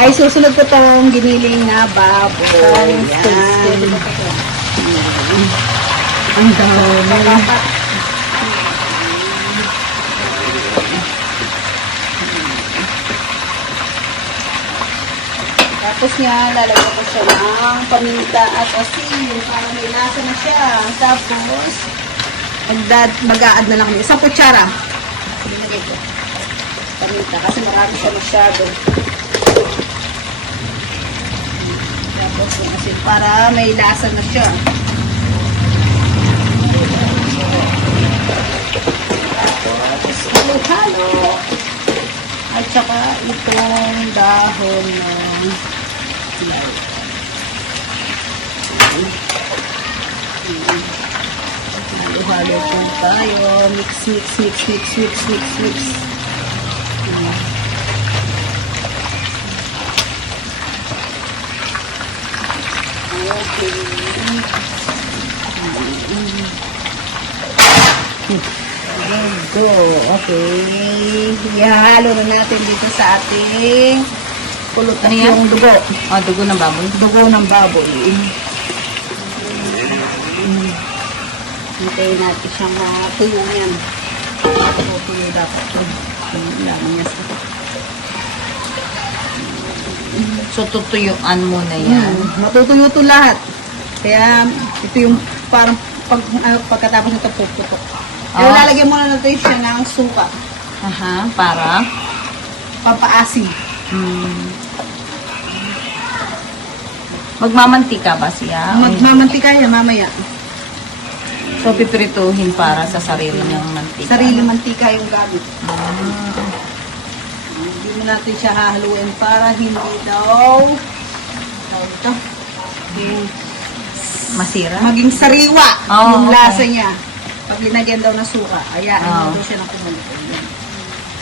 Ay, susunod ko tong giniling na baboy. Yan. Ang dami. Tapos niya, lalagyan ko siya ng paminta at asin para may lasa na siya. Tapos, mag-a-add na lang kami. Isang kutsara. Pinagay ko. Paminta kasi marami siya masyado. Tapos yung asin para may lasa na siya. Tapos halo-halo. At saka itong dahon ng silaw. Halo-halo po tayo. Mix. Okay. Go. Okay. Ihalo na natin dito sa ating pulot at yung dugo. Dugo ng baboy. Dugo ng baboy. Hintayin natin siyang tuyo yan. Tuyo dapat. Laman niya sa So, tutuyuan muna yan. Matutuyo ito lahat. Kaya, ito yung parang pagkatapos nito puputok. Kaya lalagyan muna natin siya ng suka. Aha, para? Papaasim. Magmamantika ba siya? Magmamantika yan mamaya. So, pipirituhin para sa sarili niyang mantika. Sarili mantika yung gamit. Hindi mo natin siya hahaluin para hindi daw Masira? maging sariwa yung Oh, okay. lasa niya. Pag linagyan daw na suka, ayan, hindi daw siya ng kumulit.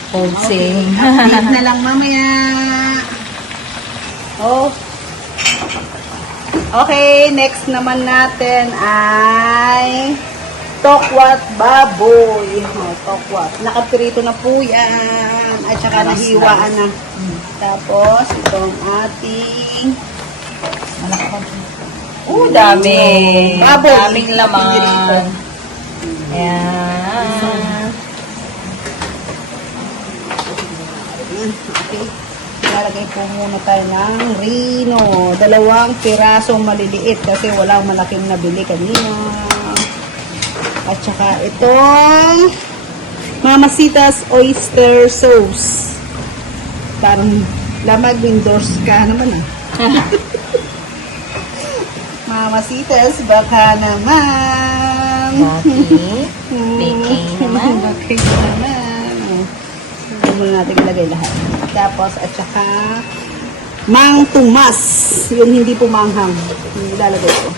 Pulsing. Update na lang mamaya. Okay, next naman natin ay tokwat baboy. Tokwat. Nakapirito na po yan. At saka nahiwaan na. Tapos, itong ating Dami. baboy. Daming laman. Ayan. Okay. Lalagay po muna tayo ng rino. 2 pirasong maliliit kasi walang malaking nabili kanina. At saka itong Mamacita's Oyster Sauce. Parang lamag-endorse ka naman Mamacita's, baka naman. Okay. Baking naman. Okay naman. Hindi muna natin ilagay lahat. Tapos, at saka, Mang Tomas. Yung hindi pumanghang. Yung ilalagay ko.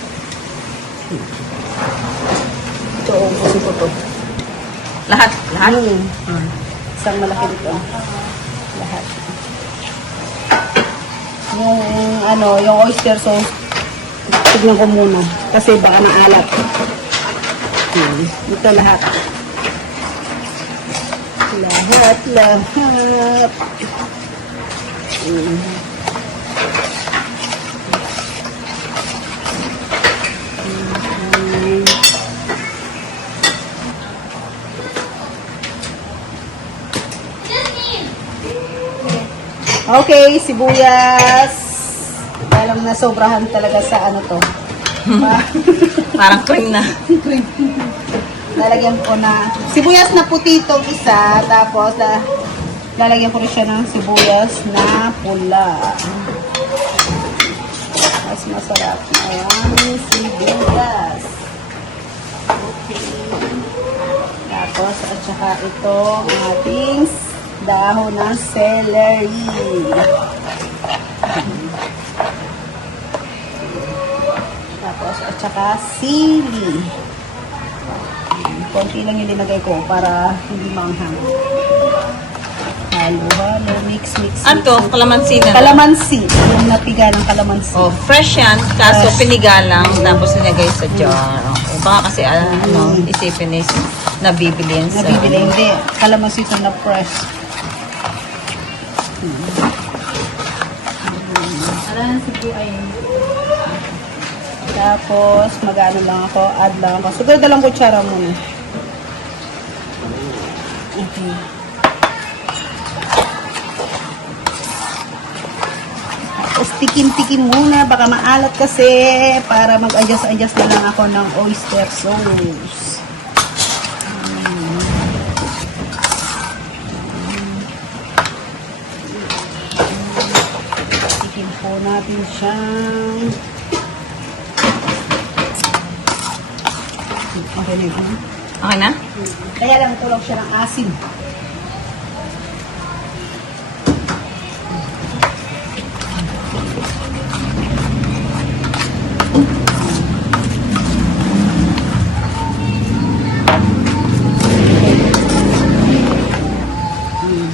Ito, kasi ko to. Lahat? Lahat? Isang malaki dito. Lahat. Yung oyster sauce, tignan ko muna. Kasi baka naalat. Ito lahat. Lahat. Okay, sibuyas. Alam na sobrahan talaga sa ano to. Parang cream na. Lalagyan ko na sibuyas na puti itong isa. Tapos, lalagyan ko rin siya ng sibuyas na pula. Mas masarap na yung sibuyas. Okay. Tapos, at saka itong ating dahon ng celery. Tapos, at saka sili. Konti lang yung linagay ko para hindi manghang. Halo, mix. Ano? Kalamansi na. Kalamansi. Yung napiga ng kalamansi. Oh, fresh yan. Kaso piniga lang. Tapos nilagay sa jar. Okay. Baka kasi isipin is nabibili yan sa... Nabibili. Hindi. Kalamansi ito na fresh. sige, ayun. Tapos, mag-ano lang ako, add lang ako. Siguro dalang kutsara muna. Okay. Tapos, tikim-tikim muna. Baka maalat kasi para mag-adjust-adjust na lang ako ng oyster sauce. Tikim po natin siyang... Okay na yun. Okay na? Kaya lang tulog siya ng asin.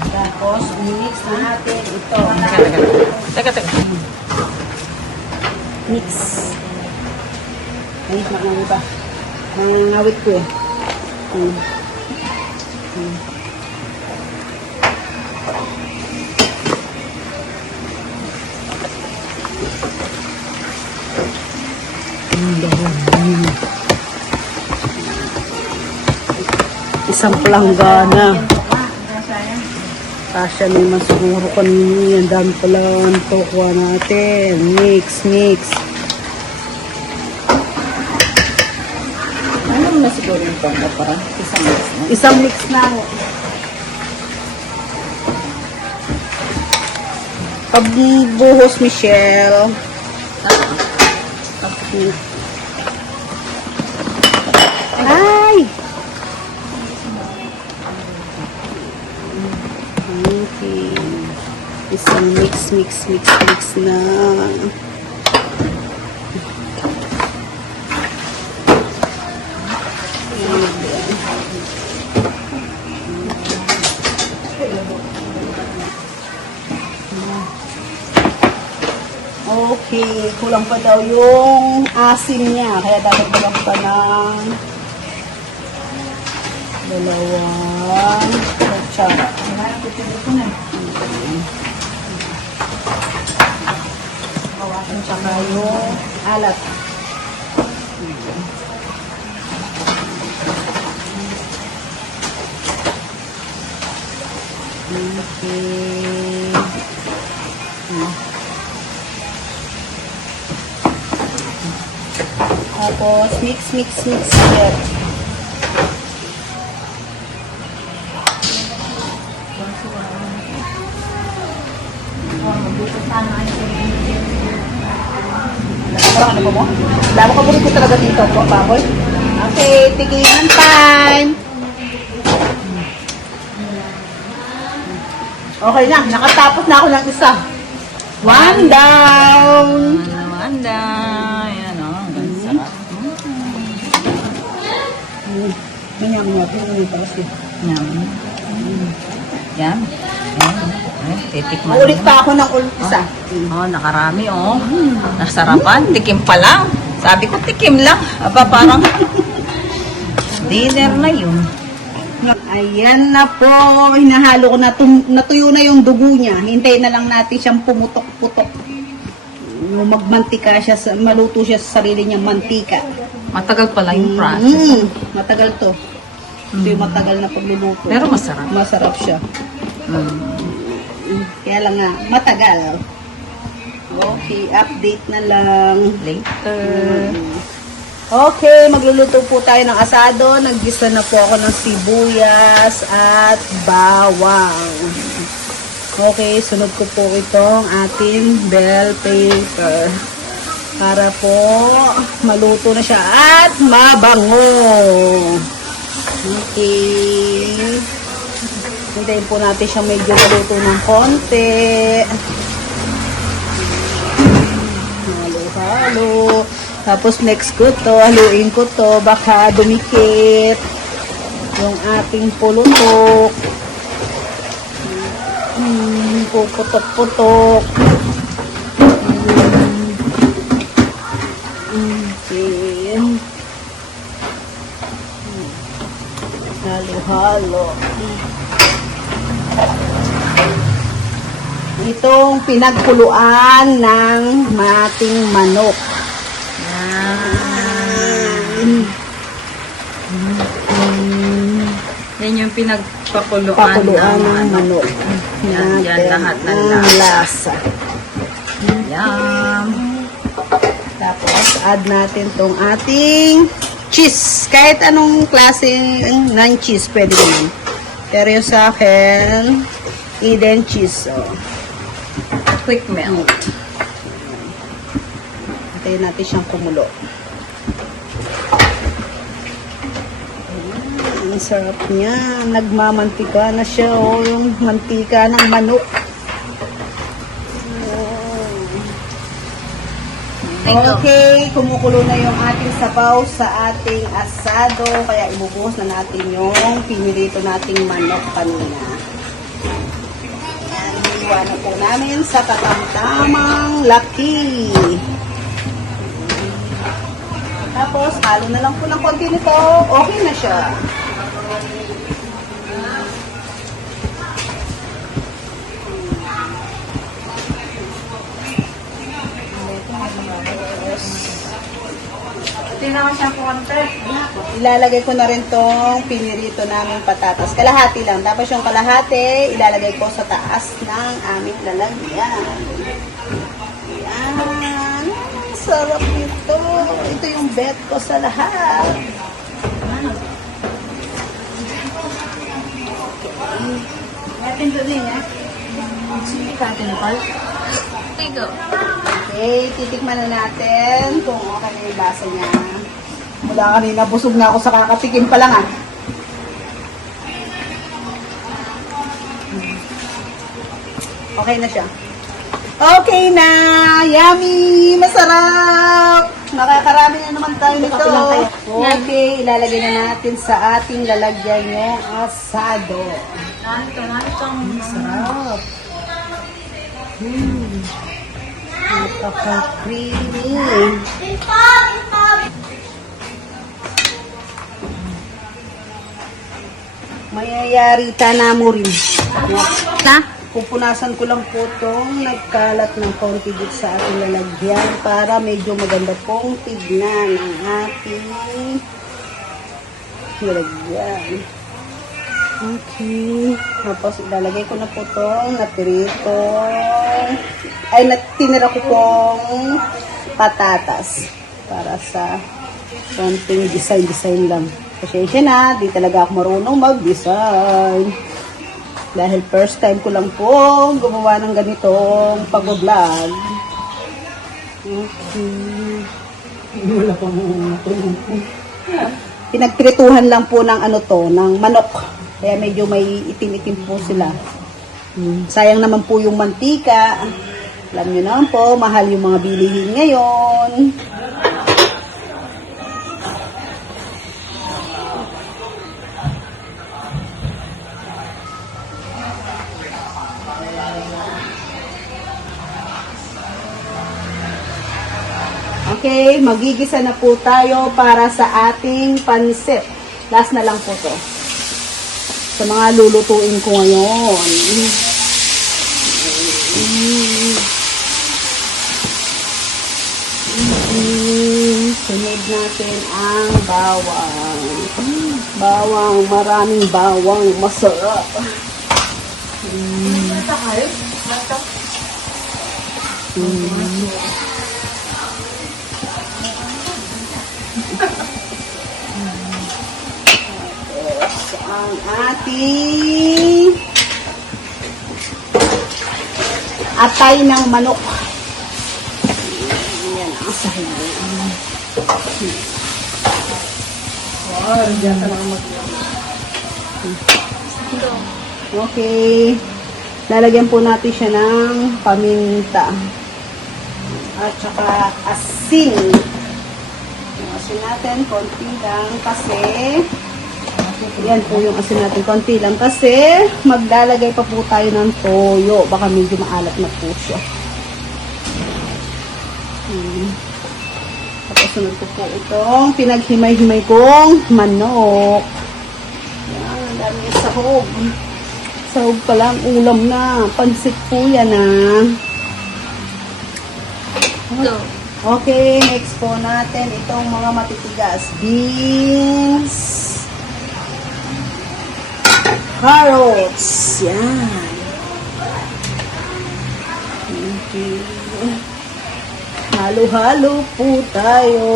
Tapos, mix na natin ito. Teka. Mix. Ay, nakawin pa. Nangawit ko eh. Isang planggana. Kasya naman siguro kanina. Ang dami pala ang tokwa natin. Mix. Ano mo na siguro yung pang para isang mix na? Isang mix na. Pagbuhos, Michelle. Ay! Okay. Isang mix na. Okay, kulang pa daw yung asin niya. Kaya dapat kulang pa ng dalawang kutsara. At saka yung alat. Okay. Tapos, mix ulit. Parang ano po mo? Lama ko ko talaga dito po, baboy. Okay, tikiman time. Okay na, nakatapos na ako ng isa. One down. Amanda. Ayan o. Ang sarap. Ganyan, kasi. Yum. Yan. Ayan. Titikman. Ulit pa ako ng isa. Oh, nakarami oh. Nasarapan. Tikim pa lang. Sabi ko tikim lang. Aba parang dinner na yun. Ayan na po. Hinahalo ko na. Natuyo na yung dugo niya. Hintayin na lang natin siyang pumutok-putok. Magmantika siya, maluto siya sa sarili niyang mantika. Matagal pala yung process. Matagal to. Ito yung matagal na pagluluto. Pero masarap. Masarap siya. Kaya lang nga, matagal. Okay, update na lang. Later. Okay, magluluto po tayo ng asado. Naggisa na po ako ng sibuyas at bawang. Okay, sunod ko po itong ating bell pepper. Para po maluto na siya at mabango. Okay. Hintayin po natin siya medyo maluto ng konti. Halo-halo. Tapos next ko to, haluin ko to, baka dumikit yung ating pulutok. Puputok-putok. Okay. Halo-halo. itong pinagkuluan ng ating manok. Yan yung pinagpakuluan Pakuluan ng manok. Yan, yan lahat ng ang lasa. lasa. Yum! Tapos, add natin tong ating cheese. Kahit anong klase ng cheese, pwede naman. Pero yung sa akin, Eden cheese. So, Quick melt. hintayin natin siyang kumulo. Ang sarap niya. Nagmamantika na siya. Oh, yung mantika ng manok. Okay, kumukulo na yung ating sabaw sa ating asado. Kaya ibubuhos na natin yung pinilito nating manok kanina. Yan, iwan na po namin sa katamtamang laki. Tapos, halo na lang po ng konti nito. Okay na siya. Tingnan ko siya po konti. Ilalagay ko na rin tong pinirito naming patatas. Kalahati lang. Tapos yung kalahati, ilalagay ko sa taas ng aming lalagyan. Yan. Sarap ito. Ito yung bet ko sa lahat. Natin to din, ha? Sige natin, Paul. Tigo. Okay, titikman na natin kung okay na yung lasa niya. Mula kanina, busog na ako sa kakatikim pa lang, ah. Okay na siya. Okay na! Yummy! Masarap! Nakakarami na naman tayo nito. Okay, ilalagay na natin sa ating lalagyan yung asado. Narito. Masarap. Napaka-creamy. Mayayari na mo rin. Na? Pupunasan ko lang po itong nagkalat ng konti dito sa ating lalagyan para medyo maganda pong tignan ang ating lalagyan. Okay. Tapos ilalagay ko na po itong natirito. Ay, tinira ko pong patatas para sa konting design lang. Pasensya na, di talaga ako marunong mag-design. Dahil first time ko lang po gumawa ng ganitong pag-vlog. Okay. Pinagprituhan lang po ng ano to, ng manok. Kaya medyo may itim-itim po sila. Sayang naman po yung mantika. Alam niyo naman po, mahal yung mga bilihin ngayon. Okay, magigisa na po tayo para sa ating pansit. Last na lang po to. Sa mga lulutuin ko ngayon. Sunod natin ang bawang. Bawang, maraming bawang. Masarap. Ang ating atay ng manok. Yan ang sahig. Okay. Lalagyan po natin siya ng paminta. At saka asin. Yung asin natin, konti lang kasi yan po yung asin natin, konti lang kasi maglalagay pa po tayo ng toyo. Baka medyo maalat na po siya. Tapos sunod ko po itong pinaghimay-himay kong manok. Yan, ang dami yung sahog. Sahog pa lang, ulam na. Pansit po yan ah. Go. Okay, next po natin itong mga matitigas. Beans. Carrots. Yan. Okay. Halo-halo po tayo.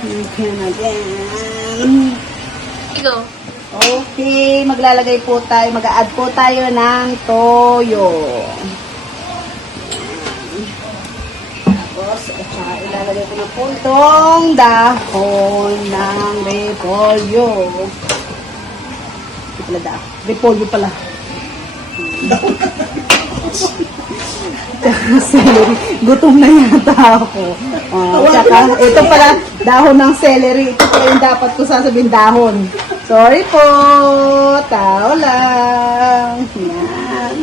Okay na again. Go. Okay, maglalagay po tayo, mag-a-add po tayo ng toyo. Tapos, at saka ilalagay ko na po itong dahon ng repolyo. Ito pala dahon. Repolyo pala. Celery. Gutom na yata ako. Tsaka, ito pala, dahon ng celery. Ito pala yung dapat ko sasabihin dahon. Sorry po. Tao lang. Yan.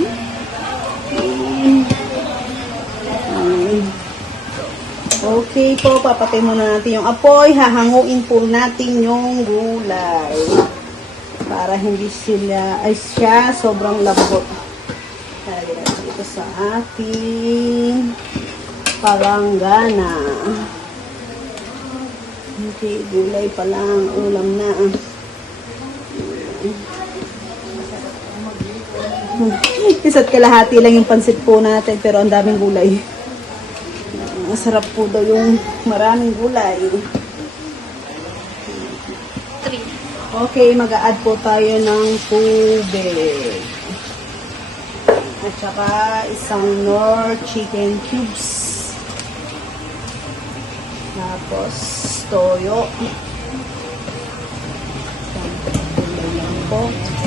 Okay po, papatay muna natin yung apoy. Hahanguin po natin yung gulay. Para hindi siya sobrang lambot. Lagyan natin ito sa ating palanggana. Okay, gulay pa lang, ulam na. Isa't kalahati lang yung pansit po natin, pero ang daming gulay. Masarap po daw yung maraming gulay. 3. Okay, mag-a-add po tayo ng tubig. At saka isang Knorr chicken cubes. Tapos toyo.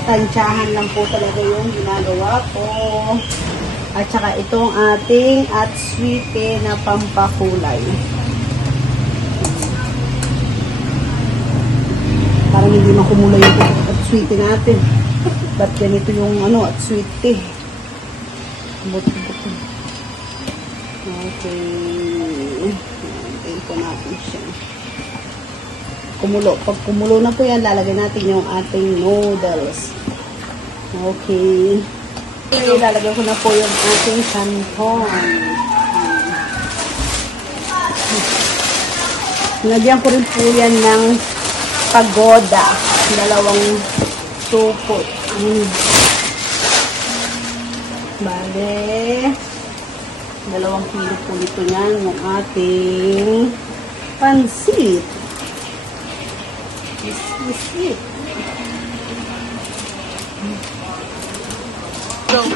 Tansyahan lang po talaga yung ginagawa ko. At saka itong ating at sweet na pampakulay. Parang hindi makumulay yung at sweet natin. Ba't ganito yung at sweet eh. Buti-buti. Okay. Hintayin po natin siya. Kumulo. Pag kumulo na po yan, lalagay natin yung ating noodles. Okay. Okay, lalagay ko na po yung ating canton. Lagyan ko rin po yan ng pagoda. 2 supot. Bale, 2 kilo po dito yan yung ating pansit. This is it.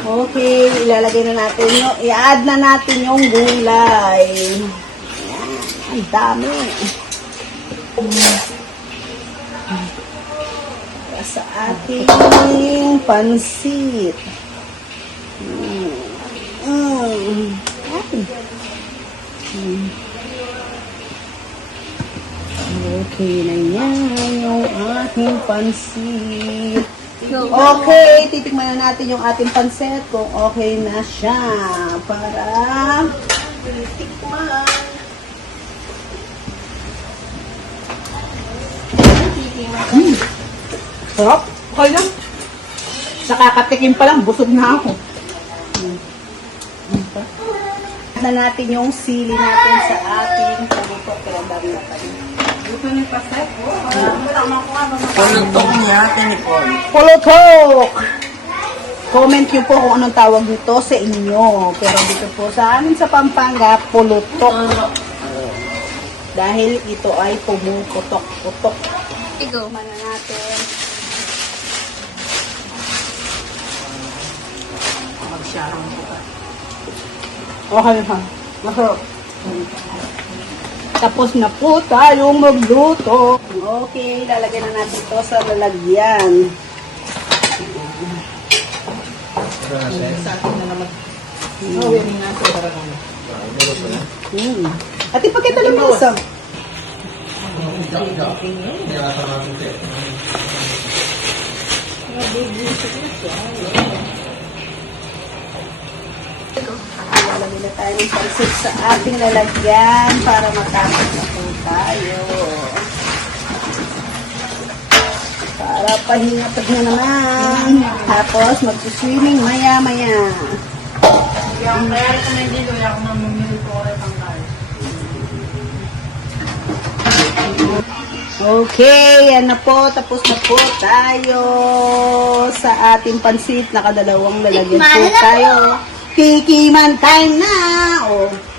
Okay, ilalagay na natin yung, i-add na natin yung gulay. Ayan, ang dami. Sa ating pansit. Okay na yan yung ating pansit. Okay, titikman na natin yung ating pansit kung okay na siya. Para titikman. Sarap. Okay lang. Sa kakatikim pa lang, busog na ako. Na natin yung sili natin sa ating pulutok. Pero dami na tayo. Ito na yung pasay po. Pulutok niya, tinipon. Pulutok! Comment nyo po kung anong tawag nito sa inyo. Pero dito po sa amin sa Pampanga, pulutok. Dahil ito ay pumuputok-putok. Go. Mana natin. Magsharong po ka. Okay ha. Masarap. Tapos na po tayong magluto. Okay, lalagyan na natin ito sa lalagyan. Sa atin na naman. Huwing natin para naman. At ipakita lang mo sa... Lalagyan na tayo ng pansit sa ating lalagyan para matapos na po tayo. Para Para pahinga-pag na naman. Tapos, magsuswimming maya-maya. Yung kaya ito na hindi, kaya ako mamamili ko ulit ang card. Okay, yan na po. Tapos na po tayo sa ating pansit. Nakadalawang lalagyan po tayo. Tikiman time na! Oh.